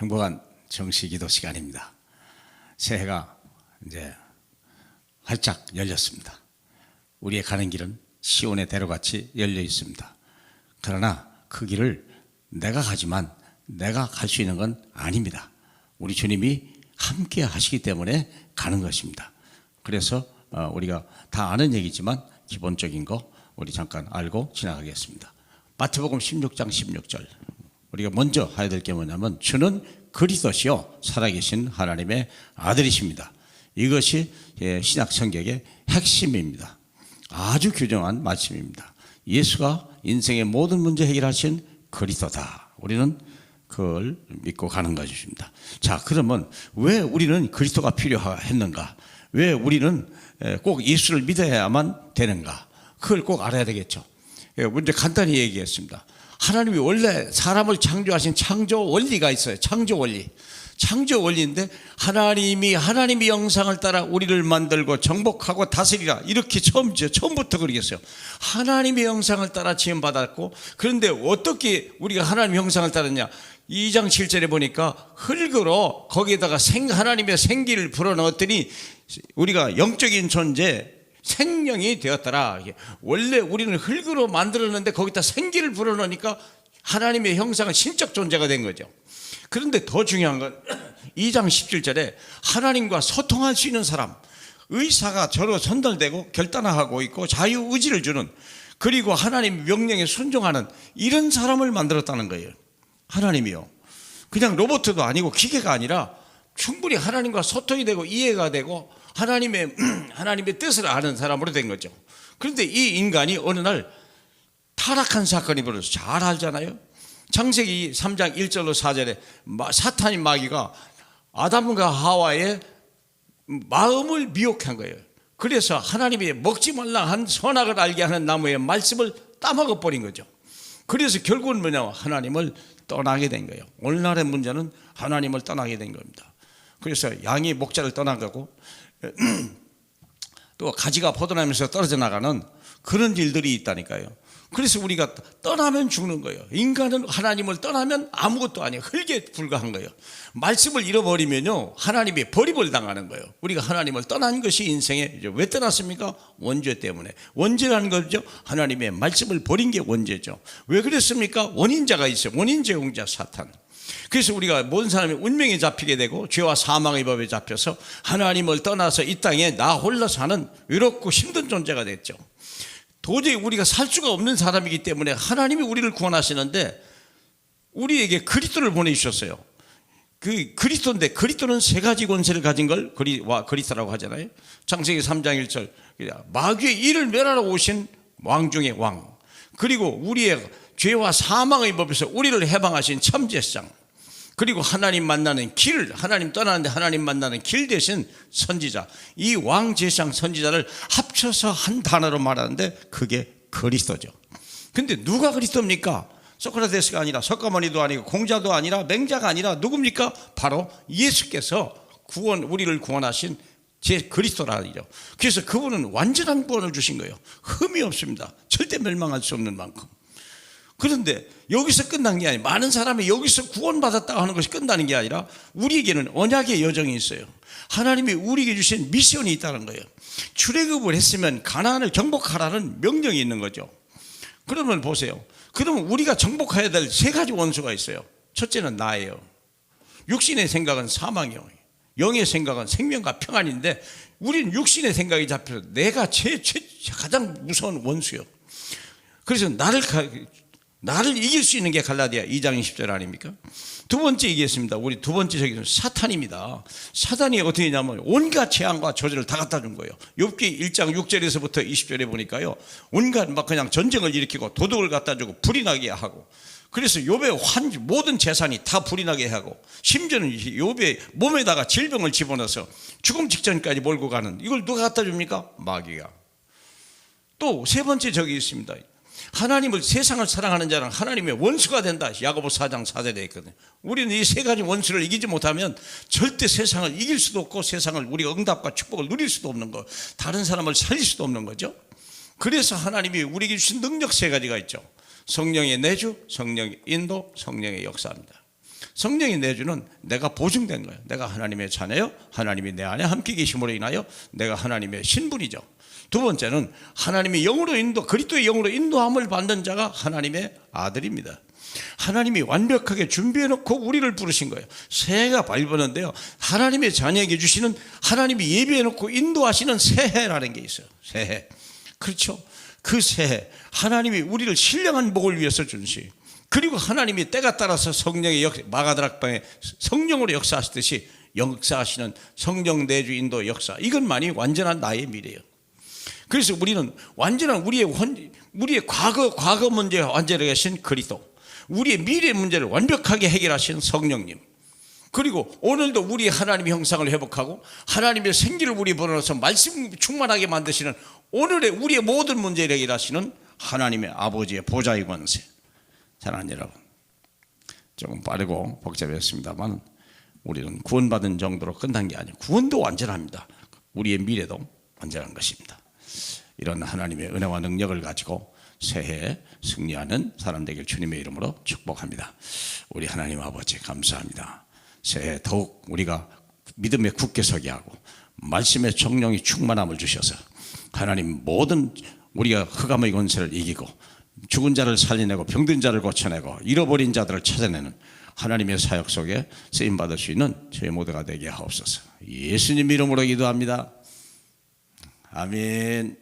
행복한 정시기도 시간입니다. 새해가 이제 활짝 열렸습니다. 우리의 가는 길은 시온의 대로같이 열려 있습니다. 그러나 그 길을 내가 가지만 내가 갈 수 있는 건 아닙니다. 우리 주님이 함께 하시기 때문에 가는 것입니다. 그래서 어, 우리가 다 아는 얘기지만 기본적인 거 우리 잠깐 알고 지나가겠습니다. 마태복음 16장 16절. 우리가 먼저 해야 될 게 뭐냐면 주는 그리스도시요 살아계신 하나님의 아들이십니다. 이것이 예, 신약 성경의 핵심입니다. 아주 규정한 말씀입니다. 예수가 인생의 모든 문제 해결하신 그리스도다. 우리는 그걸 믿고 가는 것입니다. 자, 그러면 왜 우리는 그리스도가 필요했는가? 왜 우리는 에, 꼭 예수를 믿어야만 되는가? 그걸 꼭 알아야 되겠죠. 예, 먼저 간단히 얘기했습니다. 하나님이 원래 사람을 창조하신 창조 원리가 있어요. 창조 원리. 창조 원리인데 하나님이 하나님의 영상을 따라 우리를 만들고 정복하고 다스리라 이렇게 처음 처음부터 그러겠어요. 하나님의 영상을 따라 지음 받았고 그런데 어떻게 우리가 하나님의 형상을 따랐냐? 2장 7절에 보니까 흙으로 거기에다가 생 하나님의 생기를 불어넣었더니 우리가 영적인 존재 생명이 되었더라. 원래 우리는 흙으로 만들었는데 거기다 생기를 불어넣으니까 하나님의 형상은 신적 존재가 된 거죠. 그런데 더 중요한 건 2장 17절에 하나님과 소통할 수 있는 사람, 의사가 저로 전달되고 결단하고 있고 자유 의지를 주는 그리고 하나님 명령에 순종하는 이런 사람을 만들었다는 거예요. 하나님이요. 그냥 로봇도 아니고 기계가 아니라 충분히 하나님과 소통이 되고 이해가 되고 하나님의 하나님의 뜻을 아는 사람으로 된 거죠. 그런데 이 인간이 어느 날 타락한 사건이 벌어서 잘 알잖아요. 창세기 3장 1절로 4절에 사탄이 마귀가 아담과 하와의 마음을 미혹한 거예요. 그래서 하나님이 먹지 말라 한 선악을 알게 하는 나무의 말씀을 따먹어 버린 거죠. 그래서 결국은 뭐냐 하나님을 떠나게 된 거예요. 오늘날의 문제는 하나님을 떠나게 된 겁니다. 그래서 양이 목자를 떠나가고 또 가지가 포도나면서 떨어져 나가는 그런 일들이 있다니까요. 그래서 우리가 떠나면 죽는 거예요. 인간은 하나님을 떠나면 아무것도 아니에요. 흙에 불과한 거예요. 말씀을 잃어버리면요. 하나님이 버림을 당하는 거예요. 우리가 하나님을 떠난 것이 인생에 왜 떠났습니까? 원죄 때문에. 원죄라는 거죠. 하나님의 말씀을 버린 게 원죄죠. 왜 그랬습니까? 원인자가 있어요. 원인 제공자 사탄. 그래서 우리가 모든 사람이 운명에 잡히게 되고 죄와 사망의 법에 잡혀서 하나님을 떠나서 이 땅에 나 홀로 사는 외롭고 힘든 존재가 됐죠. 도저히 우리가 살 수가 없는 사람이기 때문에 하나님이 우리를 구원하시는데 우리에게 그리스도를 보내주셨어요. 그 그리스도인데 그리스도는 세 가지 권세를 가진 걸 그리 와 그리스도라고 하잖아요. 창세기 3장 1절 마귀의 일을 멸하러 오신 왕 중의 왕 그리고 우리의 죄와 사망의 법에서 우리를 해방하신 참제상 그리고 하나님 만나는 길, 하나님 떠나는데 하나님 만나는 길 대신 선지자. 이 왕제상 선지자를 합쳐서 한 단어로 말하는데 그게 그리스도죠. 근데 누가 그리스도입니까? 소크라테스가 아니라 석가모니도 아니고 공자도 아니라 맹자가 아니라 누굽니까? 바로 예수께서 구원 우리를 구원하신 제 그리스도라죠. 그래서 그분은 완전한 구원을 주신 거예요. 흠이 없습니다. 절대 멸망할 수 없는 만큼. 그런데 여기서 끝난 게 아니라 많은 사람이 여기서 구원받았다 하는 것이 끝나는 게 아니라 우리에게는 언약의 여정이 있어요. 하나님이 우리에게 주신 미션이 있다는 거예요. 출애굽을 했으면 가나안을 정복하라는 명령이 있는 거죠. 그러면 보세요. 그러면 우리가 정복해야 될 세 가지 원수가 있어요. 첫째는 나예요. 육신의 생각은 사망이요. 영의 생각은 생명과 평안인데 우리는 육신의 생각이 잡혀서 내가 제, 제 가장 무서운 원수요. 그래서 나를 나를 이길 수 있는 게 갈라디아 2장 20절 아닙니까? 두 번째 얘기했습니다. 우리 두 번째 저기 사탄입니다. 사탄이 어떻게 했냐면 온갖 재앙과 저주를 다 갖다 준 거예요. 욥기 1장 6절에서부터 20절에 보니까요. 온갖 막 그냥 전쟁을 일으키고 도둑을 갖다 주고 불이 나게 하고 그래서 욥의 환 모든 재산이 다 불이 나게 하고 심지어는 욥의 몸에다가 질병을 집어넣어서 죽음 직전까지 몰고 가는 이걸 누가 갖다 줍니까? 마귀가. 또 세 번째 적이 있습니다. 하나님을 세상을 사랑하는 자는 하나님의 원수가 된다. 야고보 4장 4절에 있거든요. 우리는 이 세 가지 원수를 이기지 못하면 절대 세상을 이길 수도 없고 세상을 우리가 응답과 축복을 누릴 수도 없는 거. 다른 사람을 살릴 수도 없는 거죠. 그래서 하나님이 우리에게 주신 능력 세 가지가 있죠. 성령의 내주, 성령의 인도, 성령의 역사입니다. 성령이 내주는 내가 보증된 거예요. 내가 하나님의 자녀요. 하나님이 내 안에 함께 계심으로 인하여 내가 하나님의 신분이죠. 두 번째는 하나님의 영으로 인도, 그리스도의 영으로 인도함을 받는 자가 하나님의 아들입니다. 하나님이 완벽하게 준비해 놓고 우리를 부르신 거예요. 새해가 밟았는데요. 하나님의 자녀에게 주시는 하나님이 예비해 놓고 인도하시는 새해라는 게 있어요. 새해. 그렇죠. 그 새해 하나님이 우리를 신령한 복을 위해서 준시. 그리고 하나님이 때가 따라서 성령의 역 마가드락방에 성령으로 역사하시듯이 역사하시는 성령 내주 인도 역사. 이것만이 완전한 나의 미래예요. 그래서 우리는 완전한 우리의 원, 우리의 과거 과거 문제 완전하게 하신 그리스도, 우리의 미래 문제를 완벽하게 해결하신 성령님. 그리고 오늘도 우리 하나님의 형상을 회복하고 하나님의 생기를 우리 불어넣어서 말씀 충만하게 만드시는 오늘의 우리의 모든 문제를 해결하시는 하나님의 아버지의 보좌의 권세. 사랑하는 여러분, 조금 빠르고 복잡했습니다만 우리는 구원받은 정도로 끝난 게 아니에요. 구원도 완전합니다. 우리의 미래도 완전한 것입니다. 이런 하나님의 은혜와 능력을 가지고 새해 승리하는 사람 되길 주님의 이름으로 축복합니다. 우리 하나님 아버지 감사합니다. 새해 더욱 우리가 믿음에 굳게 서게 하고 말씀의 정령이 충만함을 주셔서 하나님 모든 우리가 흑암의 권세를 이기고 죽은 자를 살려내고 병든 자를 고쳐내고 잃어버린 자들을 찾아내는 하나님의 사역 속에 쓰임 받을 수 있는 저희 모두가 되게 하옵소서. 예수님 이름으로 기도합니다. 아멘.